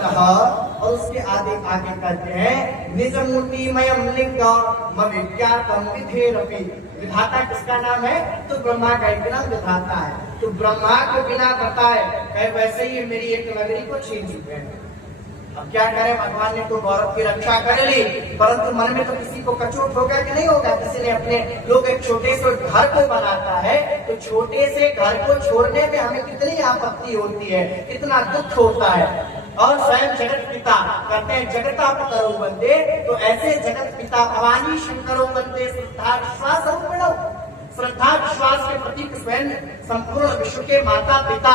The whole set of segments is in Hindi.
और उसके आगे आगे कहते हैं निज मूर्तिमयम लिंग विज्ञातम विधेरपि। विधाता किसका नाम है? तो ब्रह्मा का एक नाम विधाता है। तो ब्रह्मा को बिना बताए कहे वैसे ही मेरी एक नगरी को छीन चुके हैं। अब क्या करें, भगवान ने तो गौरव की रक्षा कर ली, परंतु मन में तो किसी को कचोट होगा कि नहीं होगा? किसी ने अपने लोग एक छोटे से घर को बनाता है तो छोटे से घर को छोड़ने में हमें कितनी आपत्ति होती है, कितना दुख होता है। और स्वयं जगत पिता कहते हैं जगता पितरो वंदे, तो ऐसे जगत पिता भवानी शंकरो वंदे श्रद्धा विश्वास रूपिणो। श्रद्धा विश्वास के प्रतीक स्वयं संपूर्ण विश्व के माता पिता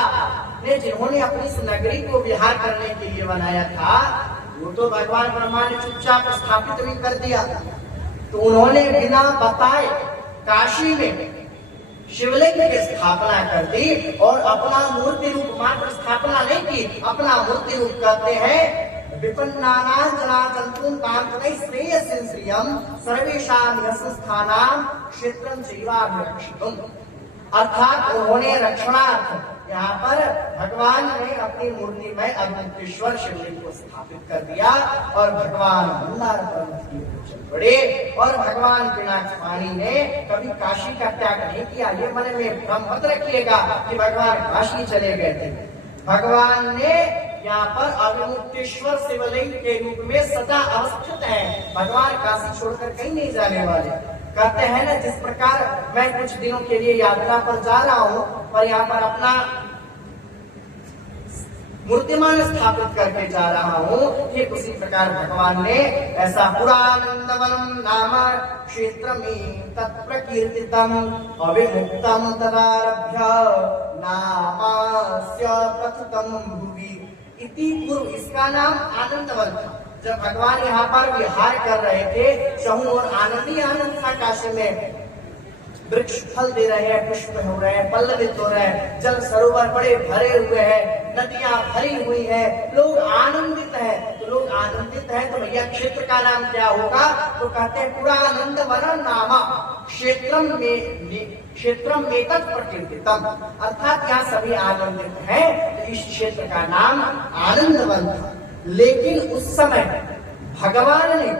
ने जिन्होंने अपनी इस नगरी को विहार करने के लिए बनाया था, वो तो भगवान ब्रह्मा ने चुपचाप स्थापित भी कर दिया। तो उन्होंने बिना बताए काशी में शिवलिंग की स्थापना कर दी और अपना मूर्ति रूप मात्र स्थापना नहीं की, अपना मूर्ति रूप कहते हैं विपन्नानां जनार्दनतुं कांतनै श्रेयसिं श्रियं सर्वेषां यशस्थानां क्षेत्रं चैवाभिरक्षितुम्। अर्थात उन्होंने रक्षणार्थ यहाँ पर भगवान ने अपनी मूर्ति में अद्भुतेश्वर शिवलिंग को स्थापित कर दिया और भगवान मंदार पर्वत की ओर चल पड़े। और भगवान पिनाकपाणी ने कभी काशी का त्याग नहीं किया। ये मन में भ्रम मत रखिएगा कि भगवान काशी चले गए थे। भगवान ने यहाँ पर अविमुक्तेश्वर शिवलिंग के रूप में सदा अवस्थित है। भगवान काशी छोड़कर कहीं नहीं जाने वाले। कहते हैं ना, जिस प्रकार मैं कुछ दिनों के लिए यात्रा पर जा रहा हूँ और यहाँ पर अपना मूर्तिमान स्थापित करके जा रहा हूँ, ये उसी प्रकार भगवान ने ऐसा पुरानंदवनम नाम क्षेत्रमें तत्प्रकीर्तितम अविमुक्तम तदारभ्य नामास्य प्रथुतम भुवि इति पूर्व इसका नाम आनंदवन था। जब भगवान यहाँ पर विहार कर रहे थे, चहुं और आनंद ही आनंद था। काशी में वृक्ष फल दे रहे हैं, पुष्प हो रहे हैं, पल्लवित हो रहे हैं, जल सरोवर बड़े भरे हुए हैं, नदियां भरी हुई है, लोग आनंदित हैं। तो लोग आनंदित हैं तो भैया क्षेत्र का नाम क्या होगा? तो कहते हैं पुरानंद वन नामा क्षेत्रम में तत्प्रकीर्तितम। अर्थात यहाँ सभी आनंदित हैं, तो इस क्षेत्र का नाम आनंदवन था। लेकिन उस समय भगवान ने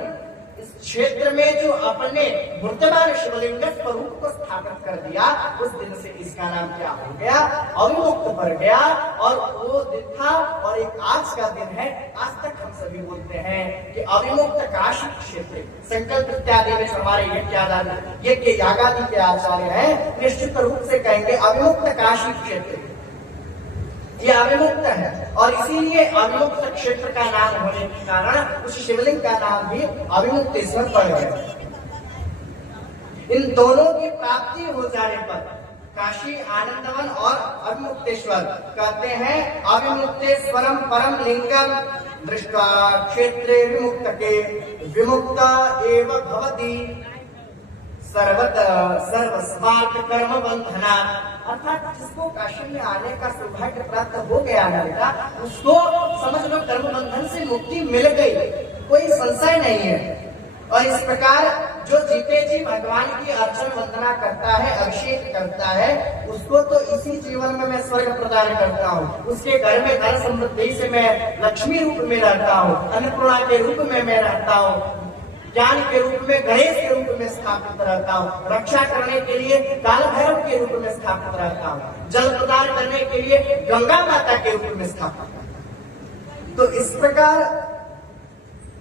इस क्षेत्र में जो अपने मूर्तिमान शिवलिंग स्वरूप को स्थापित कर दिया, उस दिन से इसका नाम क्या हो गया? अविमुक्त पड़ गया। और वो दिन था और एक आज का दिन है। आज तक हम सभी बोलते हैं कि अविमुक्त काशी क्षेत्र संकल्प इत्यादि में हमारे यज्ञ यागादि के आचार्य हैं, निश्चित रूप से कहेंगे अविमुक्त काशी क्षेत्र ये अविमुक्त है। और इसीलिए अविमुक्त क्षेत्र का नाम होने के कारण उस शिवलिंग का नाम भी अविमुक्तेश्वर पड़ गया। इन दोनों की प्राप्ति हो जाने पर काशी आनंदवन और अविमुक्तेश्वर कहते हैं अविमुक्तेश्वरम परम लिंगम दृष्ट्वा क्षेत्रे विमुक्त के विमुक्त एव भवति सर्वस्मात् कर्म बंधना। अर्थात जिसको काशी में आने का सौभाग्य प्राप्त हो गया ना बेटा, उसको समझ लो कर्म बंधन से मुक्ति मिल गई, कोई संशय नहीं है। और इस प्रकार जो जीते जी भगवान की अर्चन वंदना करता है, अभिषेक करता है, उसको तो इसी जीवन में मैं स्वर्ग प्रदान करता हूँ। उसके घर में धन समृद्धि से मैं लक्ष्मी रूप में रहता हूँ, अन्नपूर्णा के रूप में मैं रहता हूँ, ज्ञान के रूप में गणेश के रूप में स्थापित रहता हूँ, रक्षा करने के लिए काल भैरव के रूप में स्थापित रहता हूँ, जल प्रदान करने के लिए गंगा माता के रूप में स्थापित रहता हूँ। तो इस प्रकार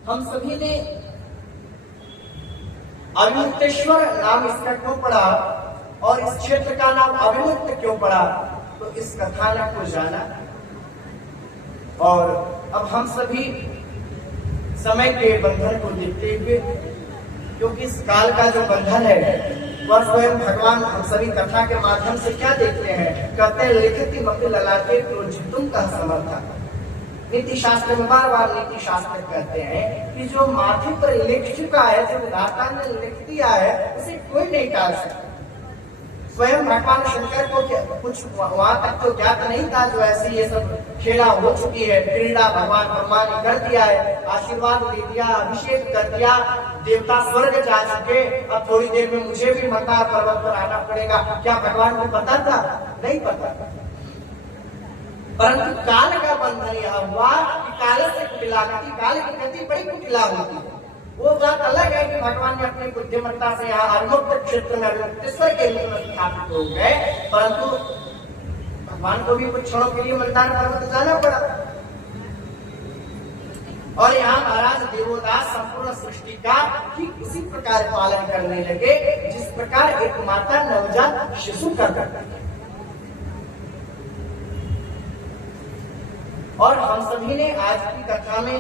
हम सभी ने अविमुक्तेश्वर नाम इसका क्यों पड़ा और इस क्षेत्र का नाम अविमुक्त क्यों पड़ा, तो इस कथानक को जाना। और अब हम सभी समय के बंधन को देखते हुए, क्योंकि इस काल का जो बंधन है वह स्वयं भगवान हम सभी कथा के माध्यम से क्या देखते हैं? कहते हैं लिखति मत ललाटे क्रोधितुम का समर्थन। नीति शास्त्र में बार बार नीति शास्त्र कहते हैं कि जो माथे पर लिख चुका है, जो विधाता ने लिख दिया है, उसे कोई नहीं टाल सकता। स्वयं भगवान शंकर को कुछ वहां तक तो ज्ञात नहीं था जो ऐसी ये सब खेला हो चुकी है, क्रीड़ा भगवान ब्रह्मा ने कर दिया है, आशीर्वाद दे दिया, अभिषेक कर दिया, देवता स्वर्ग जा चुके, अब थोड़ी देर में मुझे भी मंदार पर्वत पर आना पड़ेगा। क्या भगवान को पता था? नहीं पता। परंतु काल का बंधन यह हुआ कि काल से कुटिलागति, काल की गति बड़ी कुटिला होती है। वो बात अलग है कि भगवान ने अपनी बुद्धिमत्ता से यहाँ अविमुक्त क्षेत्र में अविमुक्तेश्वर के रूप में स्थापित हो गए, परंतु भगवान को भी कुछ क्षणों के लिए मंदार पर्वत जाना पड़ा। और यहाँ महाराज देवोदास संपूर्ण सृष्टि का ठीक उसी प्रकार पालन करने लगे जिस प्रकार एक माता नवजात शिशु का करती है। और हम सभी ने आज की कथा में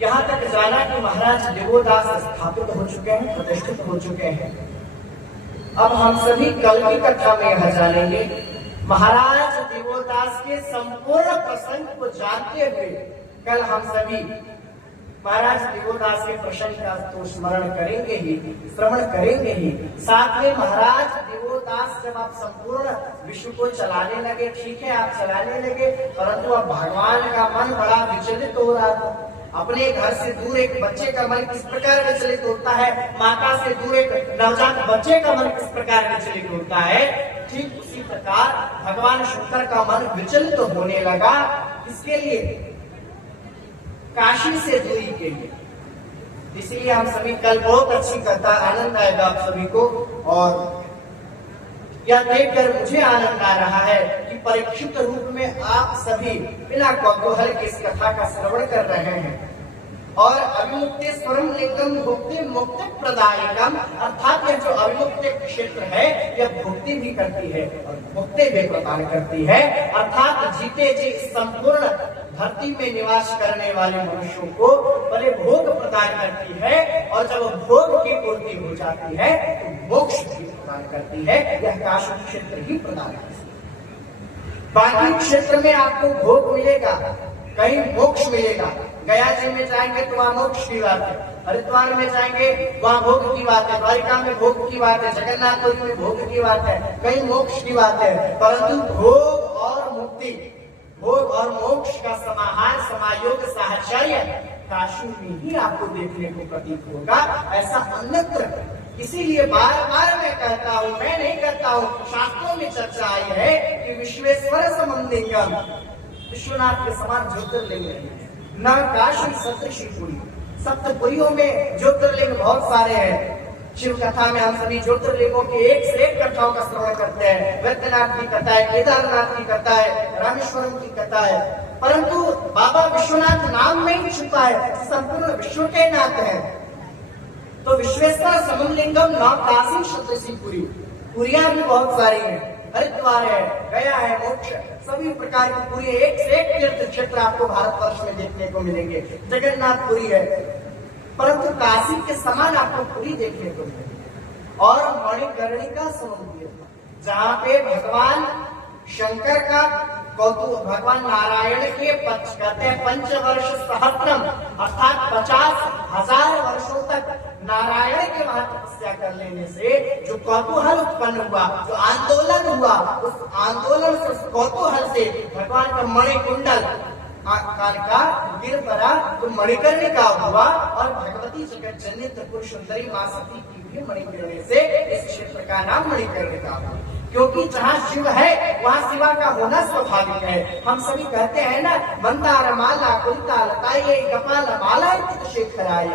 यहाँ तक जाना कि महाराज देवोदास स्थापित हो चुके हैं, प्रतिष्ठित हो चुके हैं। अब हम सभी कल की कथा में यह जानेंगे महाराज देवोदास के संपूर्ण प्रसंग को जानते हुए कल हम सभी महाराज देवोदास के प्रसंग का तो स्मरण करेंगे ही, श्रवण करेंगे ही। साथ में महाराज देवोदास जब आप संपूर्ण विश्व को चलाने लगे, ठीक है आप चलाने लगे, परंतु अब भगवान का मन बड़ा विचलित हो रहा था। अपने घर से दूर एक बच्चे का मन किस प्रकार विचलित होता है, माता से दूर एक नवजात बच्चे का मन किस प्रकार विचलित होता है, ठीक उसी प्रकार भगवान शंकर का मन विचलित होने लगा। इसके लिए काशी से दूरी के लिए। इसलिए हम सभी कल बहुत अच्छी कथा, आनंद आएगा आप सभी को। और यह देखकर मुझे आनंद आ रहा है कि परीक्षित रूप में आप सभी बिना कौतूहल के इस कथा का श्रवण कर रहे हैं। और अविमुक्तेश्वरम लिंगम भुक्ति मुक्ति प्रदायकम, अर्थात यह जो अविमुक्त क्षेत्र है यह भुक्ति भी करती है और मुक्ति भी प्रदान करती है। अर्थात जीते जी संपूर्ण धरती में निवास करने वाले मनुष्यों को बड़े भोग प्रदान करती है, और जब भोग की पूर्ति हो जाती है तो मोक्ष भी प्रदान करती है। यह काशी क्षेत्र ही प्रदान करती है। बाकी क्षेत्र में आपको भोग मिलेगा, कहीं मोक्ष मिलेगा। गया जी में जाएंगे तो वहाँ मोक्ष की बात है, हरिद्वार में जाएंगे वहाँ भोग की बात है, द्वारिका में भोग की बात है, जगन्नाथपुरी में भोग की बात है, कहीं मोक्ष की बात है। परंतु भोग और मुक्ति, भोग और मोक्ष का समाहार, समायोग, साहचर्य काशी में ही आपको देखने को प्रतीत होगा, ऐसा अन्यत्र। इसीलिए बार बार मैं कहता हूँ, मैं नहीं कहता हूँ, शास्त्रों में चर्चा आई है कि विश्वेश्वर समलिंगम, विश्वनाथ के समान ज्योतिर्लिंग है न काशी सप्तपुरी। सप्तपुरियों में ज्योतिर्लिंग बहुत सारे हैं। शिव कथा में हम सभी ज्योतिर्लिंगों की एक से एक कथाओं का श्रवण करते हैं। वैद्यनाथ की कथा है, केदारनाथ की कथा है, रामेश्वरम की कथा है, परंतु बाबा विश्वनाथ नाम में ही छुपा है, संपूर्ण विश्व के नाथ है। तो विश्वेश्वर समलिंगम न काशी सप्तपुरी, पुरिया भी बहुत सारी है, हरिद्वार है, गया है, मोक्ष, सभी प्रकार की पुरी, एक से एक तीर्थ क्षेत्र आपको भारतवर्ष में देखने को मिलेंगे। जगन्नाथपुरी है, परंतु काशी के समान आपको पुरी देखने को मिलेगी। और मणिकर्णिका समुद्र, जहाँ पे भगवान शंकर का कौतूहल, भगवान नारायण के कहते हैं पंचवर्ष सहस्त्रम, अर्थात 50,000 वर्षों तक नारायण के वहां तपस्या कर लेने से जो कौतूहल उत्पन्न हुआ, जो आंदोलन हुआ, उस आंदोलन से, उस कौतूहल से भगवान का मणिकुंडल कान का गिर पड़ा तो मणिकर्णिका हुआ। और भगवती जगत जननी त्रिपुर सुंदरी मां सती की भी मणिकर्णिका से इस क्षेत्र का नाम मणिकर्णिका हुआ, क्योंकि जहाँ शिव है वहाँ शिवा का होना स्वाभाविक है। हम सभी कहते हैं ना, मंदार माला कुंता लताये कपाल माला शेखराय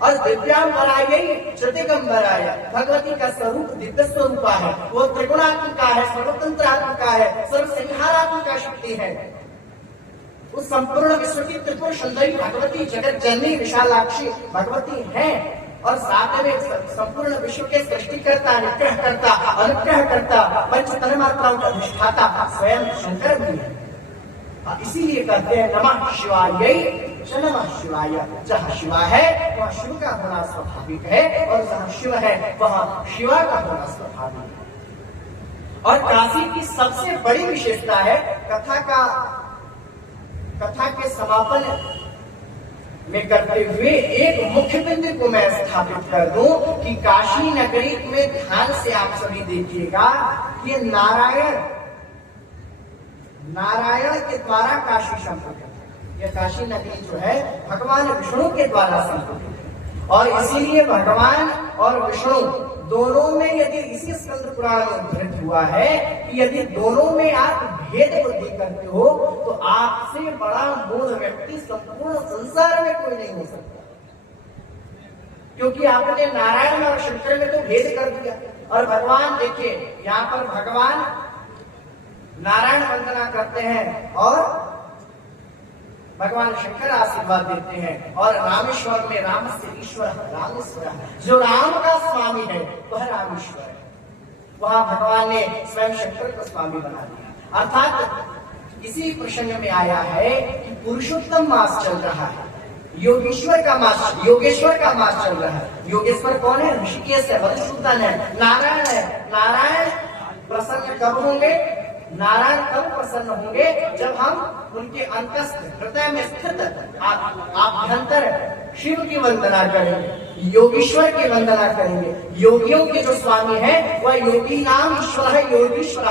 और दिव्यांबराय श्रुतिगंबराय। भगवती का स्वरूप दिव्य स्वरूप है, वो त्रिगुणात्मिका है, सर्वतंत्रात्मिका है, सर्वसंहारात्मिका शक्ति है। उस संपूर्ण विश्व की त्रिपुर सुंदरी भगवती जगत जननी विशालाक्षी भगवती है, और साथ में संपूर्ण विश्व के सृष्टिकर्ता, निग्रह करता, अनुग्रह करता, पंच तन्मात्राओं का अधिष्ठाता स्वयं शंकर भी है। इसीलिए कहते हैं नमः शिवाय, नमः शिवाय। जहाँ शिवा है वहाँ शिव का होना स्वाभाविक है, और जहाँ शिव है वहाँ शिवा का होना स्वाभाविक है। और काशी की सबसे बड़ी विशेषता है, कथा के समापन में करते हुए एक मुख्य बिंदु को मैं स्थापित कर दूं कि काशी नगरी में ध्यान से आप सभी देखिएगा कि नारायण के द्वारा काशी संपूर्ण है। यह काशी नगरी जो है भगवान विष्णु के द्वारा संपूर्ण है, और इसीलिए भगवान और विष्णु दोनों में, यदि इसी स्कंद पुराण में उद्धृत हुआ है कि यदि दोनों में आप भेद बुद्धि करते हो तो आपसे बड़ा मूढ़ व्यक्ति संपूर्ण संसार में कोई नहीं हो सकता, क्योंकि आपने नारायण और शंकर में तो भेद कर दिया। और भगवान देखिए, यहाँ पर भगवान नारायण वंदना करते हैं और भगवान शंकर आशीर्वाद देते हैं, और रामेश्वर में राम से ईश्वर रामेश्वर, जो राम का स्वामी है वह रामेश्वर है। वहां भगवान ने स्वयं शंकर को स्वामी बना दिया। अर्थात इसी प्रसंग में आया है कि पुरुषोत्तम मास चल रहा है, योगेश्वर का मास, योगेश्वर का मास चल रहा है। योगेश्वर कौन है? ऋषिकेश है, मधुसूदन है, नारायण है। नारायण प्रसन्न कब होंगे? नारायण तब प्रसन्न होंगे जब हम उनके अंतस्थ हृदय में स्थित आभ्यंतर शिव की वंदना करेंगे, योगीश्वर की वंदना करेंगे। योगियों के जो स्वामी है वह योगी नाम ईश्वर है, योगीश्वर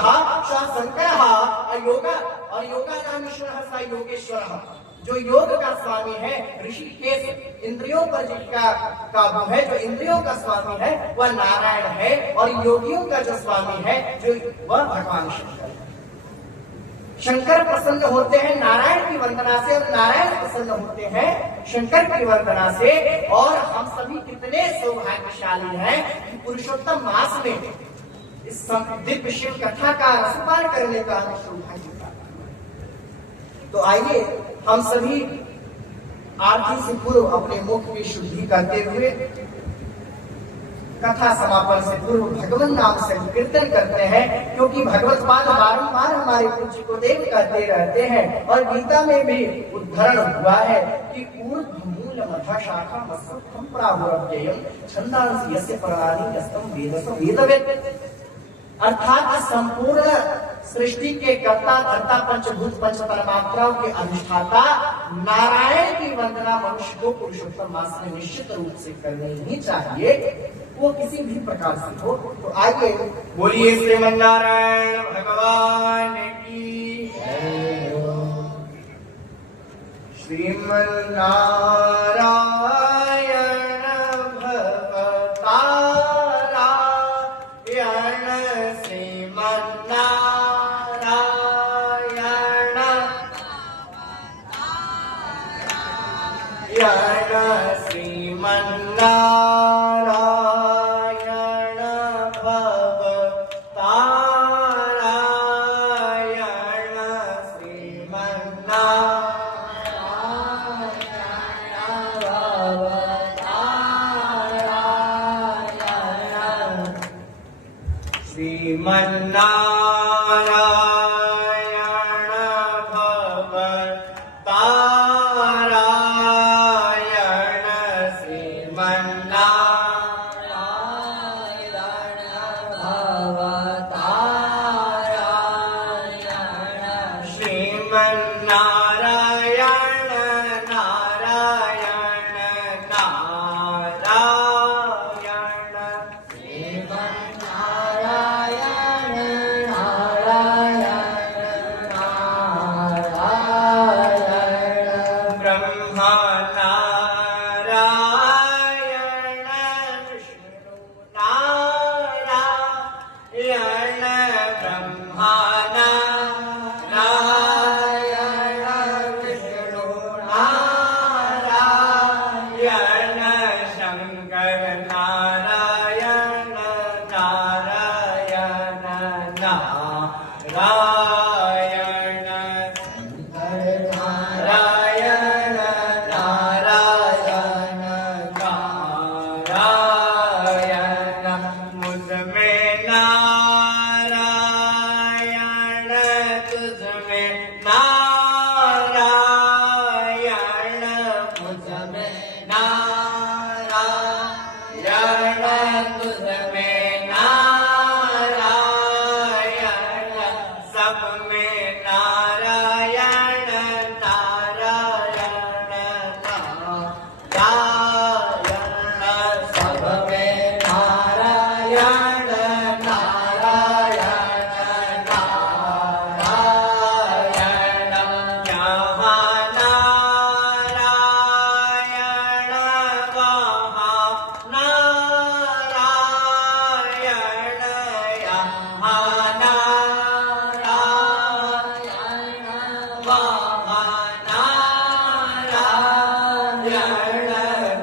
शंकर योगा, और योगा नाम ईश्वर स योगेश्वर। जो योग का स्वामी है ऋषिकेश, इंद्रियों पर जिसका काबू है, जो इंद्रियों का स्वामी है वह नारायण है, और योगियों का जो स्वामी है जो वह भगवान शंकर है। शंकर प्रसन्न होते हैं नारायण की वंदना से, और नारायण प्रसन्न होते हैं शंकर की वंदना से। और हम सभी कितने सौभाग्यशाली हैं कि पुरुषोत्तम मास में इस दिव्य शिव कथा का रसपान करने का हमें सौभाग्य प्राप्त। तो आइए हम सभी आरती से पूर्व अपने मुख की शुद्धि करते हुए कथा समापन से पूर्व भगवान नाम से कीर्तन करते हैं, क्योंकि भगवत पाद बारंबार हमारे पूज्य को देव कहते रहते हैं। और गीता में भी उद्धरण हुआ है कि ऊर्ध्वमूल मध्य शाखा मत्सम प्राहुरव्ययम् छंदांसि यस्य प्राणी यस्तम वेदसो वेदवेत्। अर्थात संपूर्ण सृष्टि के कर्ता धर्ता पंचभूत पंच परमात्राओं के अधिष्ठाता नारायण की वंदना मनुष्य को पुरुषोत्तम मास में निश्चित रूप से करनी ही चाहिए, वो किसी भी प्रकार से हो। तो आइए बोलिए श्रीमन्नारायण भगवान की श्रीमन्नारायण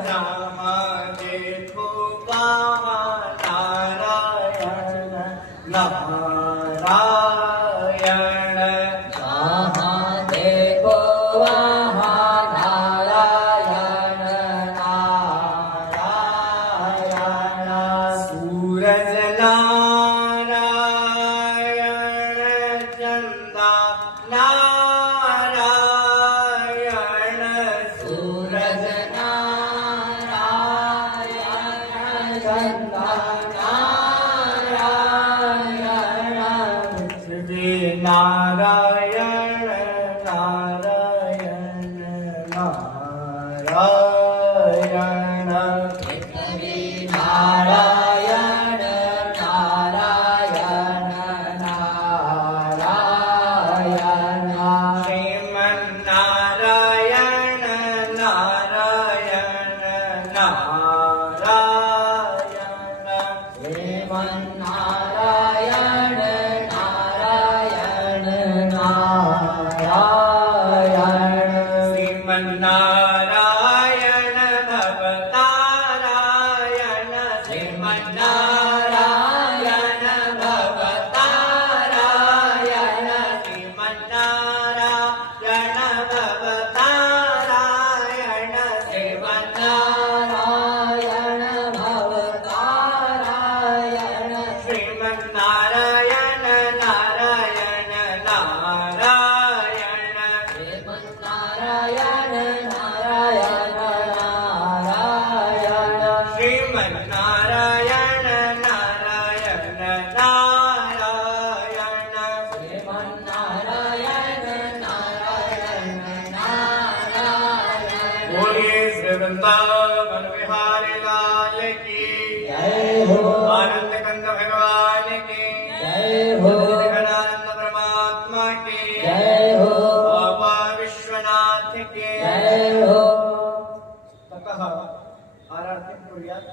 राम देखो वहाँ नारायण नारायण जहाँ देखो वहाँ नारायण नारायण। सूरज नारायण चंदा नारायण सूरज नारायण चंदा नारायण। पृथ्वी नारायण नारायण नारायण पृथ्वी नारायण नारायण नारायण। श्रीमन्नारायण नारायण नारायण श्रीमन्नारायण नारायण नारायण। श्रीमन्नारायण भवतारायण श्रीमन्नारायण भवतारायण श्रीमन्नारायण भवतारायण श्रीमन्नारायण भवतारायण। श्रीमन्नारायण नारायण नारायण श्रीमन्नारायण नारायण नारायण। श्रीमन्नारायण नारायण नारायण श्रीमन्नारायण नारायण नारायण। बोलिए श्री वृंदावन बिहारी लाल की जय हो आनंद कंद भगवान की जय हो गणानंद परमात्मा की जय हो बाबा विश्वनाथ के जय हो। ततः आरती कुर्यात्